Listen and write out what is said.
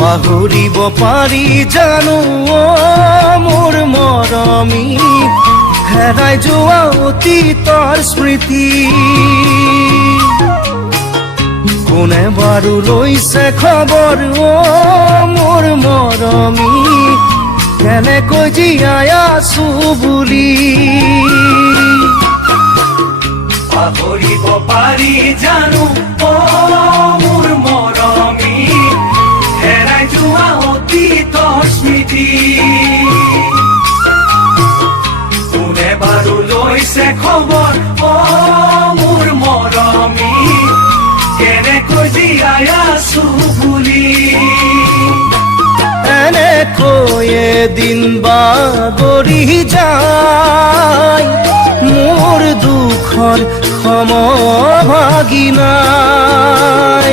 পাহৰিব পাৰি জানো মোৰ মৰমী হেৰাই যোৱা অতীতৰ স্মৃতি কোনে বাৰু লৈছে খবৰ মোৰ মৰমী কেনেকৈ জীয়াই আছো বুলি পাহৰিব পাৰি জানো মোৰ মৰমী হেৰাই যোৱা অতীতৰ স্মৃতি কোনে বাৰু লৈছে খবৰ মোৰ মৰমী কেনেকৈ জীয়াই আছো বুলি এনেকৈ এদিন বাগৰি যায় মোৰ দুখৰ সমভাগী নাই